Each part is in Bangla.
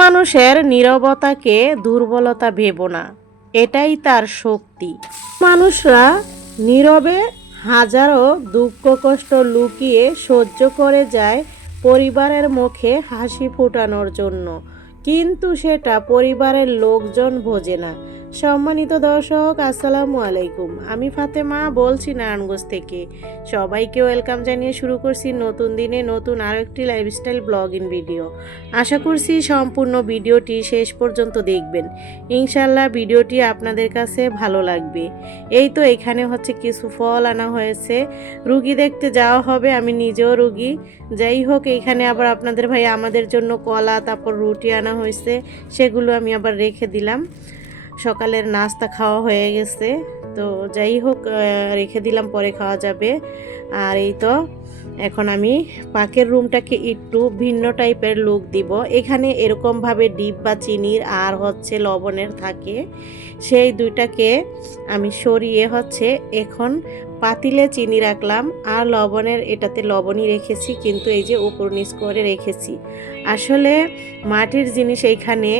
মানুষের নীরবতাকে দুর্বলতা ভেবো না, এটাই তার শক্তি। মানুষরা নীরবে হাজারো দুঃখ কষ্ট লুকিয়ে সহ্য করে যায় পরিবারের মুখে হাসি ফোটানোর জন্য, কিন্তু সেটা পরিবারের লোকজন বোঝে না। সম্মানিত দর্শক, আসসালামু আলাইকুম। আমি ফাতেমা বলছি নারায়ণগঞ্জ থেকে। সবাইকে ওয়েলকাম জানিয়ে শুরু করছি নতুন দিনে নতুন আরও একটি লাইফস্টাইল ব্লগিং ভিডিও। আশা করছি সম্পূর্ণ ভিডিওটি শেষ পর্যন্ত দেখবেন। ইনশাল্লাহ ভিডিওটি আপনাদের কাছে ভালো লাগবে। এই তো এখানে হচ্ছে কিছু ফল আনা হয়েছে, রুগী দেখতে যাওয়া হবে, আমি নিজেও রুগী। যাই হোক, এখানে আবার আপনাদের ভাই আমাদের জন্য কলা তারপর রুটি আনা হয়েছে, সেগুলো আমি আবার রেখে দিলাম। সকালের নাস্তা খাওয়া হয়ে গেছে, তো যাই হোক রেখে দিলাম, পরে খাওয়া যাবে। আর এই তো এখন আমি পাকের রুমটাকে একটু ভিন্ন টাইপের লুক দিব। এখানে এরকমভাবে ডিপ বা চিনির আর হচ্ছে লবণের থাকে, সেই দুইটাকে আমি সরিয়ে হচ্ছে এখন পাতিলে চিনি রাখলাম আর লবণের এটাতে লবণই রেখেছি, কিন্তু এই যে উপর নিচ করে রেখেছি। আসলে মাটির জিনিস এইখানে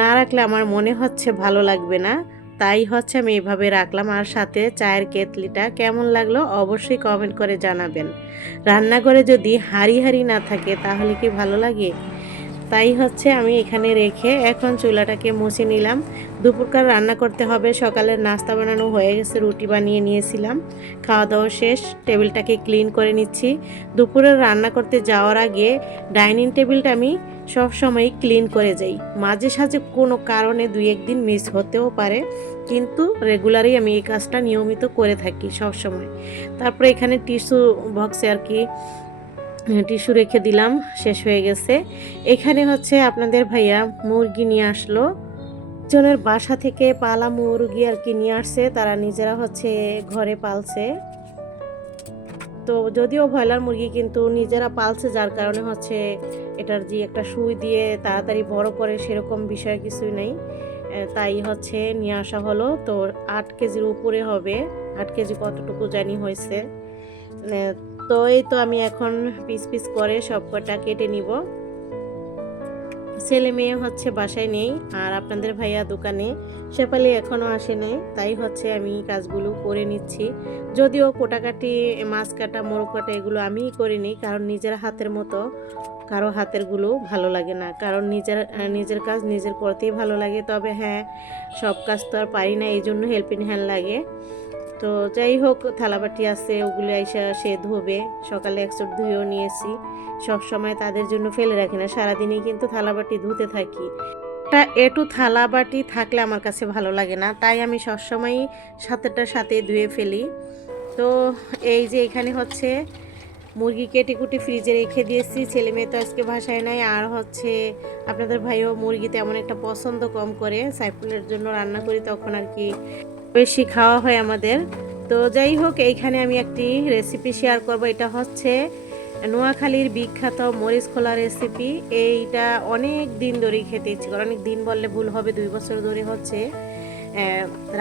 না রাখলে আমার মনে হচ্ছে ভালো লাগবে না, তাই হচ্ছে আমি এভাবে রাখলাম। আর সাথে চায়ের কেতলিটা কেমন লাগলো অবশ্যই কমেন্ট করে জানাবেন। রান্নাঘরে যদি হাঁড়ি না থাকে তাহলে কি ভালো লাগে? তাই হচ্ছে আমি এখানে রেখে এখন চুলাটাকে মুছে নিলাম। দুপুরকার রান্না করতে হবে, সকালের নাস্তা বানানো হয়ে গেছে, রুটি বানিয়ে নিয়েছিলাম। খাওয়া দাওয়া শেষ, টেবিলটাকে ক্লিন করে নিচ্ছি। দুপুরের রান্না করতে যাওয়ার আগে ডাইনিং টেবিলটা আমি সব সময় ক্লিন করে যাই। মাঝে সাঝে কোনো কারণে দুই একদিন মিস হতেও পারে, কিন্তু রেগুলারই আমি এই কাজটা নিয়মিত করে থাকি সব সময়। তারপরে এখানে টিস্যু বক্সে আর কি টিস্যু রেখে দিলাম, শেষ হয়ে গেছে। এখানে হচ্ছে আপনাদের ভাইয়া মুরগি নিয়ে আসলো, জনের বাসা থেকে পালা মুরগি আর কি নিয়ে আসছে, তারা নিজেরা হচ্ছে ঘরে পালছে। তো যদিও ব্রয়লার মুরগি কিন্তু নিজেরা পালছে, যার কারণে হচ্ছে এটার যে একটা সুই দিয়ে তাড়াতাড়ি বড় করে সেরকম বিষয় কিছুই নেই, তাই হচ্ছে নিয়ে আসা হলো। তো 8 কেজির উপরে হবে, 8 কেজি কতটুকু জানি হয়েছে। তো এই তো আমি এখন পিস পিস করে সব কটা কেটে নিব। ছেলে মেয়ে হচ্ছে বাসায় নেই, আর আপনাদের ভাইয়া দোকানে, শেফালি এখনও আসে নাই, তাই হচ্ছে আমি কাজগুলো করে নিচ্ছি। যদিও কোটাকাটি, মাছ কাটা, মোড়ক কাটা এগুলো আমিই করে নিই, কারণ নিজের হাতের মতো কারো হাতেরগুলো ভালো লাগে না, কারণ নিজের কাজ নিজের করতেই ভালো লাগে। তবে হ্যাঁ, সব কাজ তো আর পারি না, এই জন্য হেল্পিং হ্যান্ড লাগে। তো যাই হোক, থালাবাটি আছে, ওগুলো আইসা সে ধোবে, সকালে একচোট ধুয়েও নিয়েছি। সব সময় তাদের জন্য ফেলে রাখি না, সারাদিনই কিন্তু থালাবাটি ধুতে থাকি। একটু থালাবাটি থাকলে আমার কাছে ভালো লাগে না, তাই আমি সবসময়ই সাথেটার সাথে ধুয়ে ফেলি। তো এই যে এখানে হচ্ছে মুরগি কেটে কুটে ফ্রিজে রেখে দিয়েছি, ছেলে মেয়ে তো আজকে বাসায় নাই। আর হচ্ছে আপনাদের ভাইও মুরগি তেমন একটা পছন্দ কম করে, সাইফুলের জন্য রান্না করি তখন আর কি বেশি খাওয়া হয় আমাদের। তো যাই হোক, এইখানে আমি একটি রেসিপি শেয়ার করব। এটা হচ্ছে নোয়াখালীর বিখ্যাত মরিচ খোলা রেসিপি। এইটা অনেক দিন ধরেই খেতে ইচ্ছে করে, অনেক দিন বললে ভুল হবে, 2 বছর ধরে হচ্ছে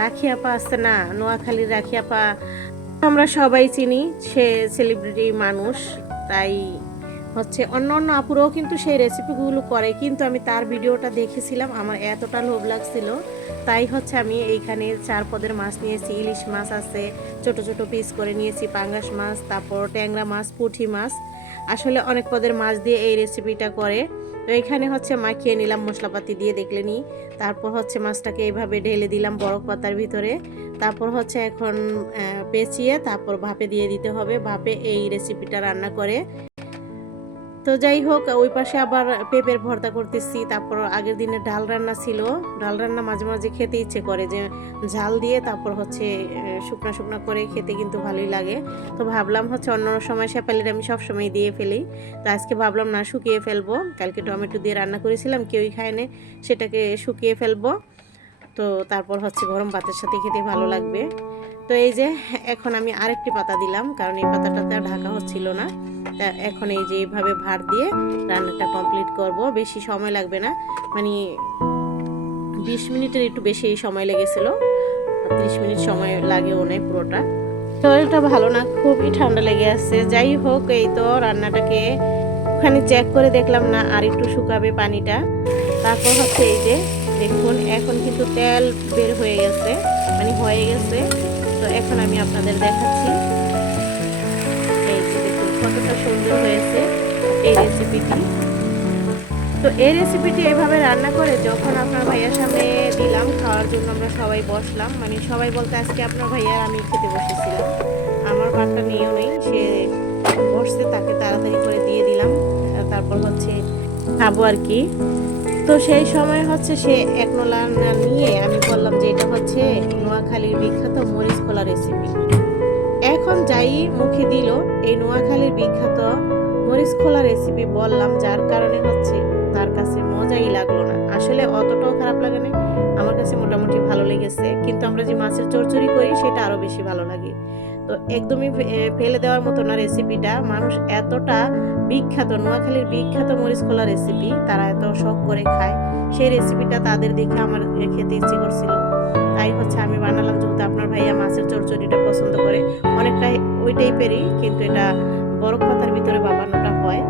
রাখি আপা আসছে না, নোয়াখালীর রাখি আপা আমরা সবাই চিনি, সে সেলিব্রিটি মানুষ, তাই হচ্ছে অন্য অন্য আপুরাও কিন্তু সেই রেসিপিগুলো করে, কিন্তু আমি তার ভিডিওটা দেখেছিলাম, আমার এতটা লোভ লাগছিল, তাই হচ্ছে আমি এইখানে 4 পদের মাছ নিয়েছি। ইলিশ মাছ আছে, ছোট ছোট পিস করে নিয়েছি, পাঙ্গাস মাছ, তারপর ট্যাংরা মাছ, পুঁটি মাছ, আসলে অনেক পদের মাছ দিয়ে এই রেসিপিটা করে। তো এখানে হচ্ছে মাখিয়ে নিলাম মশলাপাতি দিয়ে, দেখলেনি। তারপর হচ্ছে মাছটাকে এইভাবে ঢেলে দিলাম বড় পাতার ভিতরে। তারপর হচ্ছে এখন পেঁচিয়ে তারপর ভাপে দিয়ে দিতে হবে, ভাপে এই রেসিপিটা রান্না করে। তো যাই হোক, ওই পাশে আবার পেঁপের ভর্তা করতেছি। তারপর আগের দিনে ডাল রান্না ছিল, ডাল রান্না মাঝে মাঝে খেতে ইচ্ছে করে, যে ঝাল দিয়ে তারপর হচ্ছে শুকনা শুকনা করে খেতে কিন্তু ভালোই লাগে। তো ভাবলাম হচ্ছে অন্য সময় শেফালির আমি সবসময় দিয়ে ফেলি, তো আজকে ভাবলাম না, শুকিয়ে ফেলবো। কালকে টমেটো দিয়ে রান্না করেছিলাম, কেউই খায় না, সেটাকে শুকিয়ে ফেলবো। তো তারপর হচ্ছে গরম ভাতের সাথে খেতে ভালো লাগবে। তো এই যে এখন আমি আরেকটি পাতা দিলাম, কারণ এই পাতাটাতে ঢাকা হচ্ছিল না। তা এখন এই যে এইভাবে ভাত দিয়ে রান্নাটা কমপ্লিট করব, বেশি সময় লাগবে না, মানে 20 মিনিটের একটু বেশি সময় লেগেছিল, 30 মিনিট সময় লাগেও নেই পুরোটা। শরীরটা ভালো না, খুবই ঠান্ডা লেগে আসছে। যাই হোক, এই তো রান্নাটাকে ওখানে চেক করে দেখলাম না, আর একটু শুকাবে পানিটা, তারপর হচ্ছে এই যে দেখুন এখন কিন্তু তেল বের হয়ে গেছে, মানে হয়ে গেছে। তো এখন আমি আপনাদের দেখাচ্ছি, এই যে দেখুন কতটা সুন্দর হয়েছে এই রেসিপিটি। তো এই রেসিপিটি এভাবে রান্না করে যখন আপনার ভাইয়ার সামনে দিলাম খাওয়ার জন্য, আমরা সবাই বসলাম, মানে সবাই বলতে আজকে আপনার ভাইয়ার আমি খেতে বসেছিলাম, আমার পাটটা নিয়েও নেই, সে বসছে, তাকে তাড়াতাড়ি করে দিয়ে দিলাম, তারপর হচ্ছে খাবো আর কি। তো সেই সময় হচ্ছে সে এক নলা নিয়ে আমি বললাম যে এটা হচ্ছে নোয়াখালীর বিখ্যাত মরিচ কলা রেসিপি। এখন যাই মুখে দিল এই নোয়াখালীর বিখ্যাত মরিচ খোলা রেসিপি বললাম, যার কারণে হচ্ছে তার কাছে মজাই লাগলো না। আসলে অতটাও খারাপ লাগে না, আমার কাছে মোটামুটি ভালো লেগেছে, কিন্তু আমরা যে মাছের চচ্চড়ি করি সেটা আরো বেশি ভালো লাগে। তো একদমই ফেলে দেওয়ার মতো না রেসিপিটা, মানুষ এতটা বিখ্যাত, নোয়াখালীর বিখ্যাত মরিচ খোলা রেসিপি, তারা এত শখ করে খায়, সেই রেসিপিটা তাদের দেখে আমার খেতে ইচ্ছে করছিল, তাই হচ্ছে আমি বানালাম। যেহেতু আপনার ভাইয়া মাছের চচ্চড়িটা পছন্দ করে, অনেকটা ওই টাইপেরই, কিন্তু এটা বরফ পাতার ভিতরে বানানোটা হয়।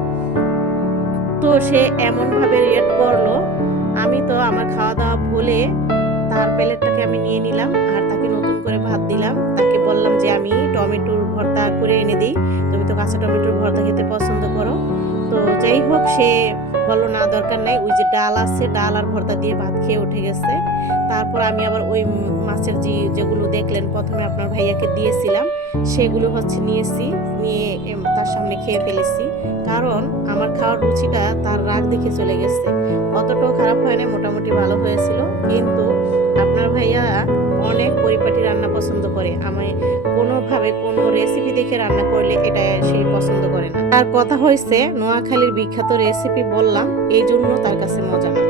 তো সে এমনভাবে রিয়েক্ট করলো, আমি তো আমার খাওয়া দাওয়া ভুলে তার প্লেটটাকে আমি নিয়ে নিলাম আর তাকে নতুন করে ভাত দিলাম। তাকে বললাম যে আমি টমেটোর ভর্তা করে এনে দিই, তুমি তো কাঁচা টমেটোর ভর্তা খেতে পছন্দ করো। তো যাই হোক, সে বললো না দরকার নাই, ওই যে ডাল আছে, ডাল আর ভর্তা দিয়ে ভাত খেয়ে উঠে গেছে। তারপর আমি আবার ওই মাছের যেগুলো দেখলেন প্রথমে আপনার ভাইয়াকে দিয়েছিলাম, সেগুলো হচ্ছে নিয়েছি, নিয়ে তার সামনে খেয়ে ফেলেছি, কারণ আমার খাওয়ার রুচিটা তার রাগ দেখে চলে গেছে। অতটাও খারাপ হয় না, মোটামুটি ভালো হয়েছিল। কিন্তু আপনার ভাইয়া অনেক পরিপাটি রান্না পছন্দ করে, আমি কোনোভাবে কোনো রেসিপি দেখে রান্না করলে এটা সে পছন্দ করে না। তার কথা হয়েছে নোয়াখালীর বিখ্যাত রেসিপি বললাম, এই জন্য তার কাছে মজা না।